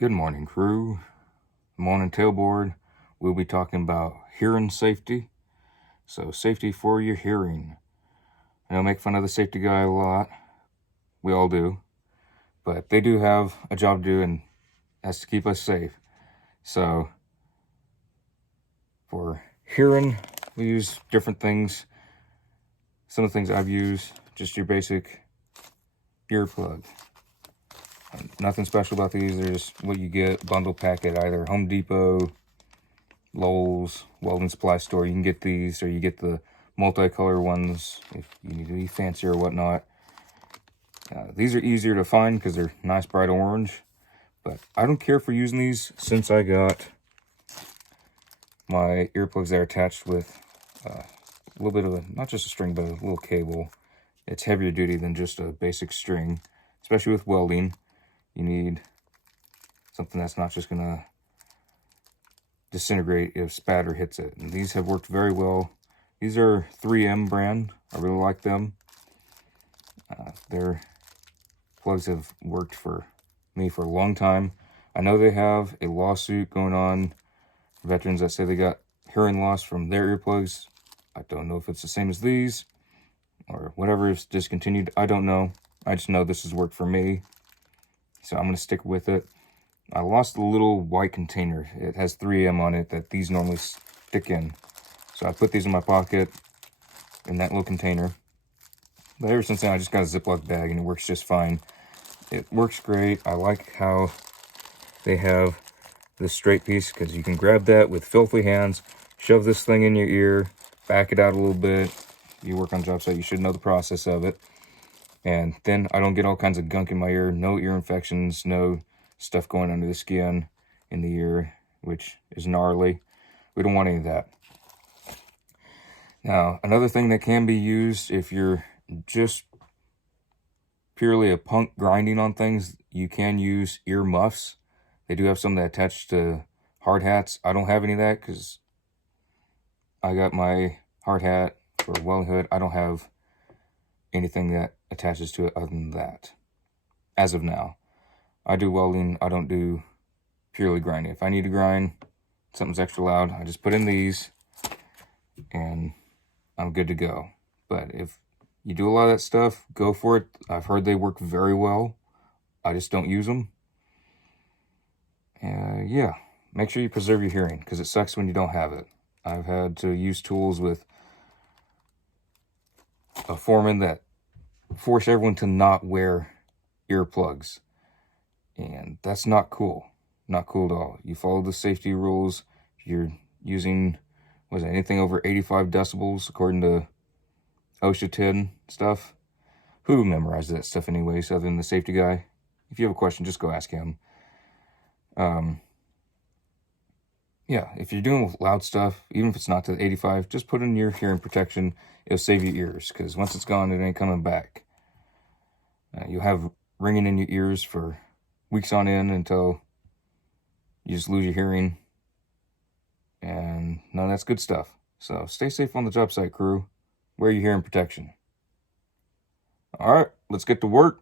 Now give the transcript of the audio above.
Good morning, crew. Mornin Tailboard. We'll be talking about hearing safety. So, safety for your hearing. I know I make fun of the safety guy a lot. We all do. But they do have a job to do, and that's to keep us safe. So, for hearing, we use different things. Some of the things I've used, just your basic earplug. Nothing special about these. They're just what you get, bundle packet, either Home Depot, Lowe's, welding supply store. You can get these, or you get the multicolor ones if you need to be fancy or whatnot. These are easier to find because they're nice bright orange, but I don't care for using these since I got my earplugs that are attached with a little bit of a, not just a string, but a little cable. It's heavier duty than just a basic string, especially with welding. You need something that's not just gonna disintegrate if spatter hits it. And these have worked very well. These are 3M brand. I really like them. Their plugs have worked for me for a long time. I know they have a lawsuit going on for veterans that say they got hearing loss from their earplugs. I don't know if it's the same as these or whatever is discontinued. I don't know. I just know this has worked for me, so I'm going to stick with it. I lost the little white container. It has 3M on it that these normally stick in. So I put these in my pocket in that little container. But ever since then, I just got a Ziploc bag and it works just fine. It works great. I like how they have this straight piece because you can grab that with filthy hands, shove this thing in your ear, back it out a little bit. You work on job site, you should know the process of it. And then I don't get all kinds of gunk in my ear, no ear infections, no stuff going under the skin in the ear, which is gnarly. We don't want any of that. Now, another thing that can be used if you're just purely a punk grinding on things, you can use ear muffs. They do have some that attach to hard hats. I don't have any of that because I got my hard hat for a welding hood. I don't have anything that attaches to it other than that, as of now. I do welding. I don't do purely grinding. If I need to grind, something's extra loud, I just put in these and I'm good to go. But if you do a lot of that stuff, go for it. I've heard they work very well. I just don't use them. Yeah, make sure you preserve your hearing because it sucks when you don't have it. I've had to use tools with a foreman that forced everyone to not wear earplugs. And that's not cool. Not cool at all. You follow the safety rules. You're using, was it anything over 85 decibels according to OSHA 10 stuff? Who memorized that stuff anyways, other than the safety guy? If you have a question, just go ask him. Yeah, if you're doing loud stuff, even if it's not to 85, just put in your hearing protection. It'll save your ears, because once it's gone, it ain't coming back. You'll have ringing in your ears for weeks on end until you just lose your hearing. And no, that's good stuff. So stay safe on the job site, crew. Wear your hearing protection. All right, let's get to work.